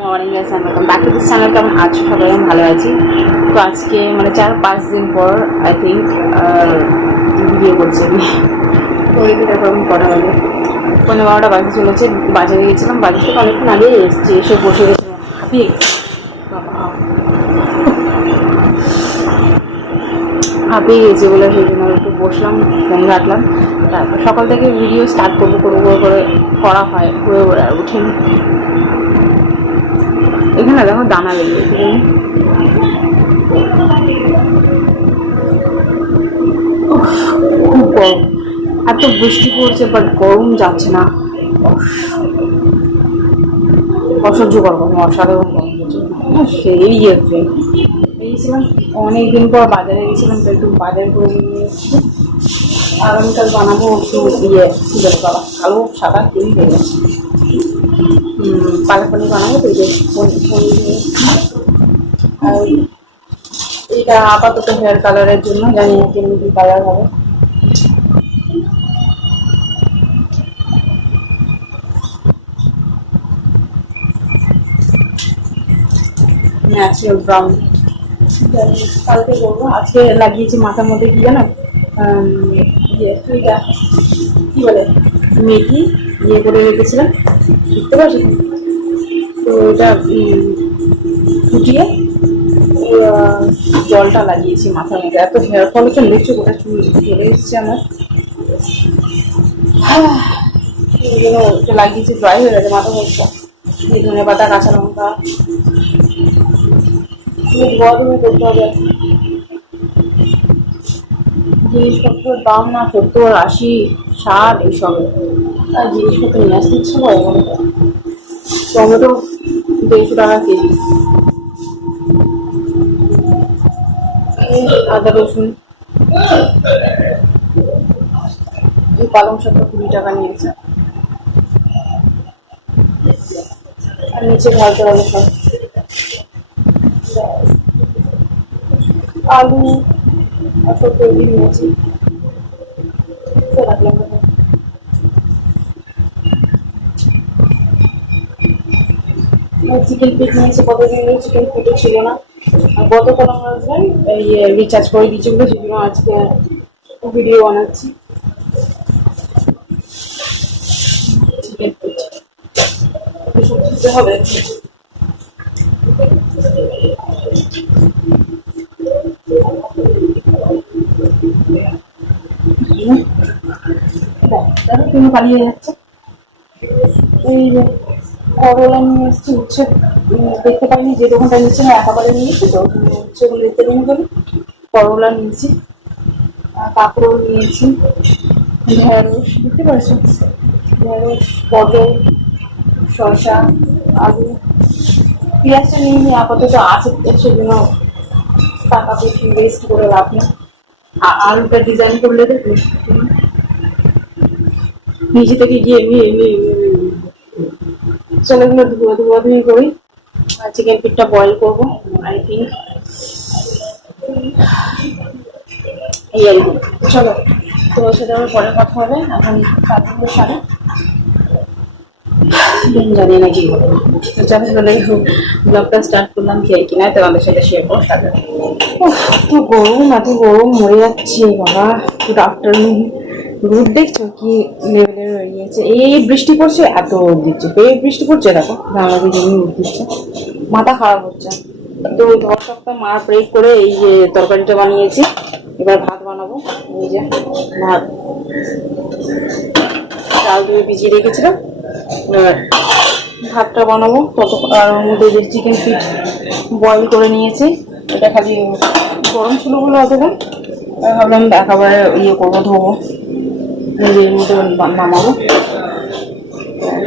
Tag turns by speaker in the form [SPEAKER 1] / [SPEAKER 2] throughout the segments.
[SPEAKER 1] Morning guys welcome back to this channel কেমন সবাই আমি ভালো আছি। তো আজকে মানে চার, পাঁচ দিন পর আই থিঙ্ক ভিডিও করছি আমি। ওই দিন এরকম করা হবে পনেরো বারোটা বাজে চলেছে, বাজারে গেছিলাম, বাজার থেকে অনেকক্ষণ আগে এসেছি, এসে বসে গেছিলাম গেছি। বাবা। হাঁপিয়ে গেছি বলে সেই জন্য একটু বসলাম, ফোন ঘাটলাম। তারপর সকাল থেকে ভিডিও স্টার্ট করব করব করে করে করা হয় ঘুরে আর উঠেনি। এখানে দেখো দানা বেরিয়েছে জানি খুব গরম। এত বৃষ্টি পড়ছে বাট গরম যাচ্ছে না। অসহ্য গরম অসাধারণ গরম উফ, সেই গেছে বেরিয়েছিলাম অনেকদিন পর বাজারে গেছিলাম তো একটু বাজার করে নিয়ে এসেছি। আগামীকাল বানাবো একটু ইয়ে বলে বাবা কালো সাদা কিনে দেবে পালক পানি বানাবো তো এই যে পনির পনির নিয়ে এসেছি। আর এটা আপাতত হেয়ার কালারের জন্য জানি কেমনি কি কালার হবে। ন্যাচারাল ব্রাউন কালকে করব। আজকে লাগিয়েছি মাথার মধ্যে কি জানো? ইয়ে এটা কি বলে? মেথি ইয়ে করে রেখেছিলাম। বুঝতে পারছ তো উম, ফুটিয়ে জলটা লাগিয়েছি মাথার মধ্যে। এত হেয়ার ফল হচ্ছে দেখছ গোটা চুল চলে এসছে আমার। এই জন্য লাগিয়েছি ড্রাই হয়ে গেছে মাথা মধ্যে। ধনে পাতা কাঁচা লঙ্কা। জিনিসপত্রের দাম না সত্তর, আশি, ষাট, এইসবে। আর জিনিসপত্র নিয়ে আসতে ইচ্ছে করে? টমেটো দেড়শো টাকা কেজি। আদা রসুন। এই পালং শাকটা কুড়ি টাকা নিয়েছে। আর নিচে ঢালতে হবে সব আলু নিয়েছি চিকেন পিট নিয়েছে, কতদিন চিকেন পিটও ছিল না। গতকাল আমার হাজব্যান্ড ইয়ে রিচার্জ করে দিয়েছে বলে সেজন্য আজকে ভিডিও বানাচ্ছি। হবে। দেখ, পালিয়ে যাচ্ছে এই যে নিয়ে এসেছি উচ্ছে। দেখতে পাইনি যে দোকানটা নিচ্ছে না একেবারে নিয়েছি তো উচ্ছেগুলো দেখতে পাইনি বলে করলা নিয়েছি কাঁকড়ও নিয়েছি ঢেঁড়স দেখতে পাচ্ছ ঢেঁড়স পটল শসা আলু পেঁয়াজটা নিয়ে নিয়ে আপাতত আছে সেজন্য টাকা বেশি ওয়েস্ট করে লাভ নেই? আলুটা ডিজাইন করলে দেখবে নিচে থেকে গিয়ে এমনি এমনি চলো এগুলো ধুয়া ধুয়া ধুই করি। আর চিকেন পিঠটা বয়েল করব। আই থিঙ্ক এই আর কি। চলো, তোমার সাথে আমার পরে কথা হবে। এখন দিন জানি না কি বলব। চলো চলে ব্লগটা স্টার্ট করলাম কি আর কি না তোমাদের সাথে শেয়ার সাথে গরম, এত গরম মরে যাচ্ছে, বাবা গুড আফটারনুন রোদ দেখছ কি লেভেলের হয়ে গিয়েছে? এই বৃষ্টি পড়ছে, এত রোদ দিচ্ছে, এই বৃষ্টি পড়ছে, দেখো বাংলাদেশ জমি রোদ দিচ্ছে। মাথা খারাপ হচ্ছে। তো ঘর সপ্তাহ মা প্রে করে এই যে তরকারিটা বানিয়েছি, এবার ভাত বানাবো, এই যে ভাত। চাল ধুয়ে ভিজিয়ে রেখেছিলাম ভাতটা বানাবো। তত আর মধ্যে চিকেন ফিট বয়েল করে নিয়েছি। এটা খালি গরম ছিল বলে অতক্ষণ। ভাবলাম একেবারে ইয়ে করব, ধোবো। নিজের মতো নামাবো।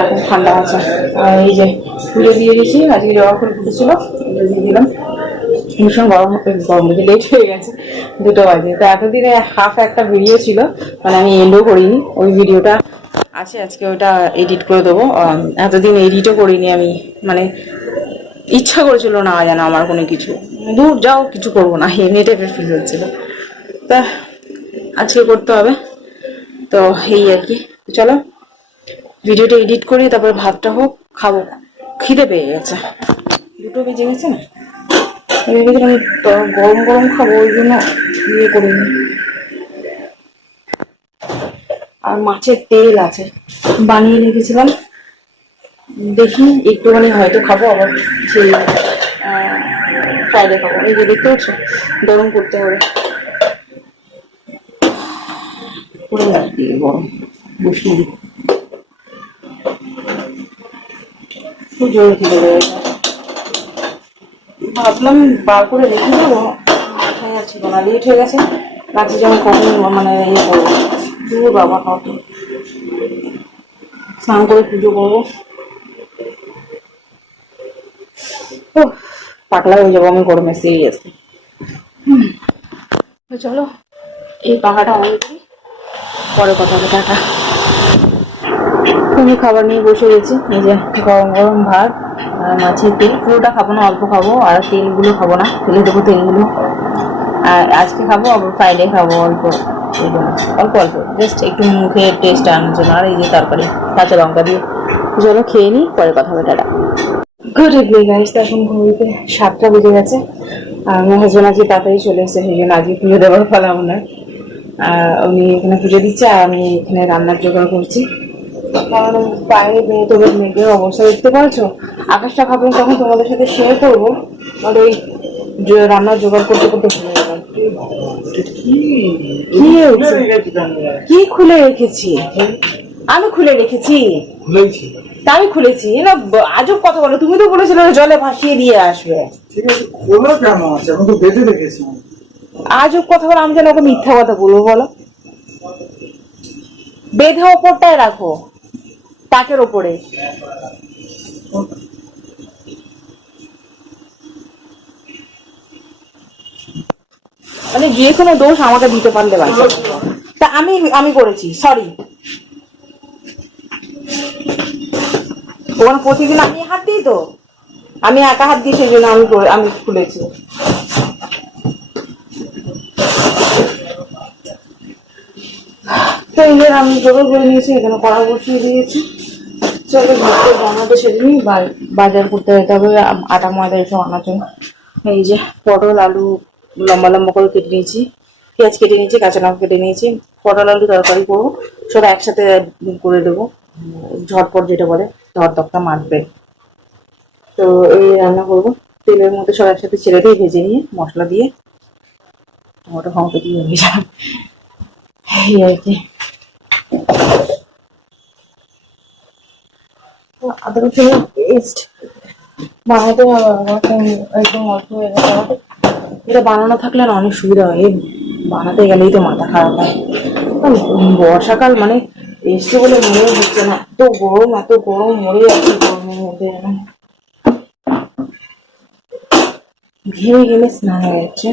[SPEAKER 1] এখন ঠান্ডা আছে। আর এই যে পুজো দিয়ে দিয়েছি, আজকে জবা ফুল ফুটেছিল দিয়ে দিলাম। ভীষণ গরম গরম লেট হয়ে গেছে, দুটো বাজে। তো এতদিনে হাফ একটা ভিডিও ছিল মানে আমি এন্ডও করিনি। ওই ভিডিওটা আছে, আজকে ওটা এডিট করে দেবো। এতদিন এডিটও করিনি আমি। মানে ইচ্ছা করেছিল না যেন আমার কোনো কিছু। দূর যাও, কিছু করব না। এমনি টাইপের ফিল হচ্ছিল। তা, আজকে করতে হবে। তো, এই আর কি। চলো, ভিডিওটা এডিট করি তারপরে ভাতটা হোক, খাব। খিদে পেয়ে গেছে। দুটো বেজে গেছে না? গরম গরম খাব, ওই জন্য ইয়ে করিনি। আর মাছের তেল আছে। বানিয়ে রেখেছিলাম। দেখি, একটুখানি হয়তো খাব, আবার সেই ফ্রাইডে খাব। এই যে দেখতে পাচ্ছ, গরম করতে হবে। গরম। বসিয়ে খুব জোরে গেছে। ভাবলাম বার করে রেখে দেবো। মাথায় আর না লেট হয়ে গেছে। রাত্রি যখন কখন মানে ইয়ে করব। কত স্নান করে পুজো করব। পাতলা হয়ে যাব আমি গরমে সিরিয়াসলি চলো, এই পাখাটা অন পরে কথা হবে, টাটা। আমি খাবার নিয়ে বসে গেছি, এই যে গরম গরম ভাত মাছের তেল। পুরোটা খাব না, অল্প খাব, আর তেলগুলো খাব না, ফেলে দেবো তেলগুলো। আর আজকে খাব, আবার ফ্রাইডে খাব অল্প। অল্প অল্প জাস্ট একটু মুখে টেস্ট আনার জন্য। আর এই যে তরকারি, কাঁচা লঙ্কা দিয়ে। চলো খেয়ে নিই পরে কথা হবে, টাটা। গুড ইভিনিং গাইস এখন ঘুমিতে সাতটা বেজে গেছে। আমার হাজবেন্ড আজকে তাড়াতাড়ি চলে এসেছে, সেই জন্য আজকে পুজো দেওয়ার ফলে আপনার উনি এখানে পুজো দিচ্ছে, আর আমি এখানে রান্নার জোগাড় করছি। কারণ বাইরে মেয়ে তোদের মেঘের অবস্থা দেখতে পারছ আকাশটা ভাবলাম তখন তোমাদের সাথে শেয়ার করব। আর ওই রান্নার জোগাড় করতে করতে কি হয়েছে কি খুলে রেখেছি? আমি খুলে রেখেছি। তা আমি খুলেছি। না আজব কথা বলো। তুমি তো বলেছিলে জলে ভাসিয়ে দিয়ে আসবে।
[SPEAKER 2] ঠিক আছে খোলা কেন আছে? এখন তো বেঁধে রেখেছিলাম
[SPEAKER 1] আজব কথা বলো আমি যেন ওকে মিথ্যা কথা বলব বলো। বেঁধে ওপরটায় রাখো তাকের ওপরে। মানে যে কোনো দোষ আমাকে দিতে পারলে বাঁচে তা আমি আমি করেছি সরি ওখানে প্রতিদিন আমি হাত দিই তো। আমি একা হাত দিয়ে সেই জন্য আমি আমি খুলেছি। তো আমি জোগাড় করে নিয়েছি, এখানে কড়া বসিয়ে দিয়েছি। চলো ঘুরতে বানাতে সেদিনই বাজার করতে যেতে হবে আটা ময়দা এসব আনার জন্য। এই যে পটল, আলু লম্বা লম্বা করে কেটে নিয়েছি, পেঁয়াজ কেটে নিয়েছি, কাঁচা লঙ্কা কেটে নিয়েছি পটল আলু তরকারি করব, সব একসাথে করে দেবো, ঝটপট যেটা বলে ধরতকটা মারবে তো এই রান্না করব, তেলের মধ্যে সব একসাথে ছেড়ে দিয়ে ভেজে নিয়ে মশলা দিয়ে টমেটো ফমটো দিয়ে ভেজে এই আর কি। আদা পেস্ট বানাতে একদম অল্প হয়ে গেছে আমাকে এটা বানানো থাকলে না অনেক সুবিধা হয়। বানাতে গেলেই তো মাথা খারাপ হয়। বর্ষাকাল মানে এসছে বলে মনে হচ্ছে না। এত গরম এত গরম, মরে যাচ্ছে গরমের মধ্যে। ঘেমে ঘেমে স্নান হয়ে যাচ্ছে।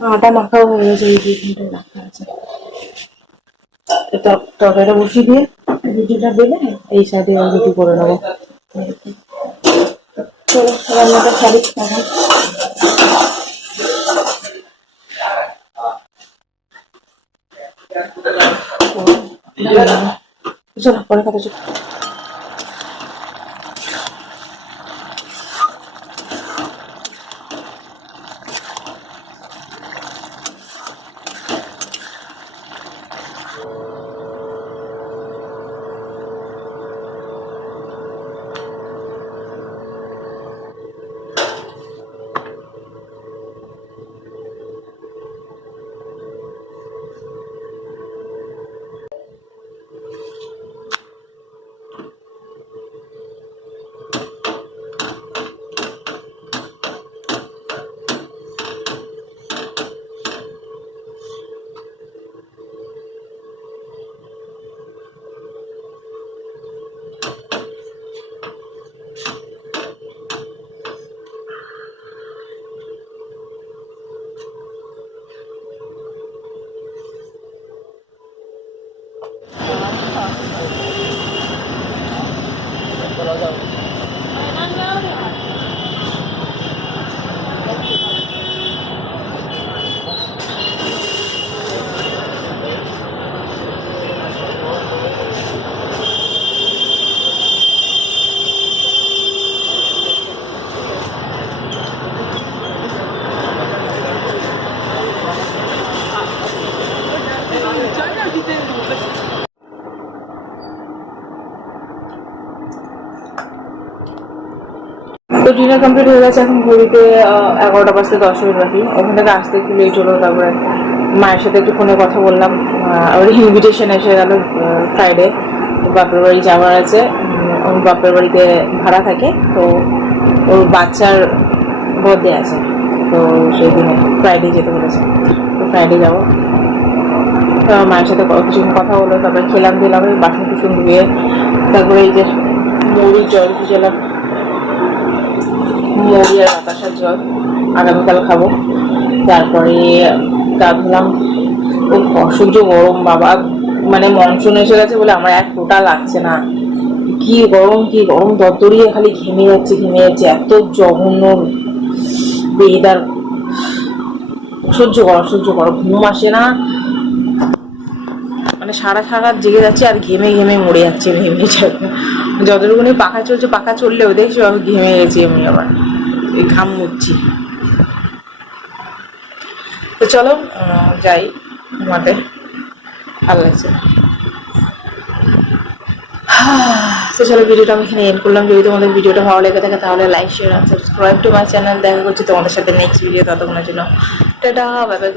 [SPEAKER 1] আটা মাখাও হয়ে গেছে, এই দুই ঘন্টায় রাখা আছে। তরকারিটা বসিয়ে দিয়ে রুটিটা বেলে এই সাইডে রুটি করে নেব। চলো রান্নাটা এখন চলো, পরে কথা ডিনার কমপ্লিট হয়ে গেছে এখন ঘড়িতে এগারোটা বাজতে দশ মিনিট বাকি। ওখান থেকে আসতে একটু লেট হলো তারপরে মায়ের সাথে একটু ফোনে কথা বললাম। আহ, ওর ইনভিটেশন এসে গেল ফ্রাইডে বাপের বাড়ি যাওয়ার আছে। ওর বাপের বাড়িতে ভাড়া থাকে তো ওর বাচ্চার বর্থডে আছে। তো সেই দিনে ফ্রাইডে যেতে বলেছে। তো ফ্রাইডে যাব। মায়ের সাথে কিছুক্ষণ কথা হলো তারপরে খেলাম দিলাম এই বাসন কুসুন ধুয়ে তারপরে এই যে মৌরির জল ভিজালাম। মৌরি আর বাতাসার জল আগামীকাল খাব। তারপরে গা ধুলাম ও অসহ্য গরম, বাবা। মানে মনসুন এসে গেছে বলে আমার এক ফোঁটা লাগছে না। কি গরম কি গরম, দরদরিয়ে খালি ঘেমে যাচ্ছে ঘেমে যাচ্ছে, এত জঘন্য বেদার সহ্য করো সহ্য করো ঘুম আসে না। মানে সারা সারা জেগে যাচ্ছে আর ঘেমে ঘেমে মরে যাচ্ছে এমনি যতটুকুনি পাখা চলছে, পাখা চললেও দেখছ ঘেমে গেছি এমনি আবার। ঘাম মুচ্ছি তো চলো যাই ঘুমাতে ভালো লাগছে। তো চলো, ভিডিওটা আমি এখানে এন্ড করলাম। যদি তোমাদের ভিডিওটা ভালো লেগে থাকে, তাহলে লাইক শেয়ার আর সাবস্ক্রাইব টু মাই চ্যানেল দেখা করছি তোমাদের সাথে নেক্সট ভিডিও ততক্ষণের জন্য। Tata bye bye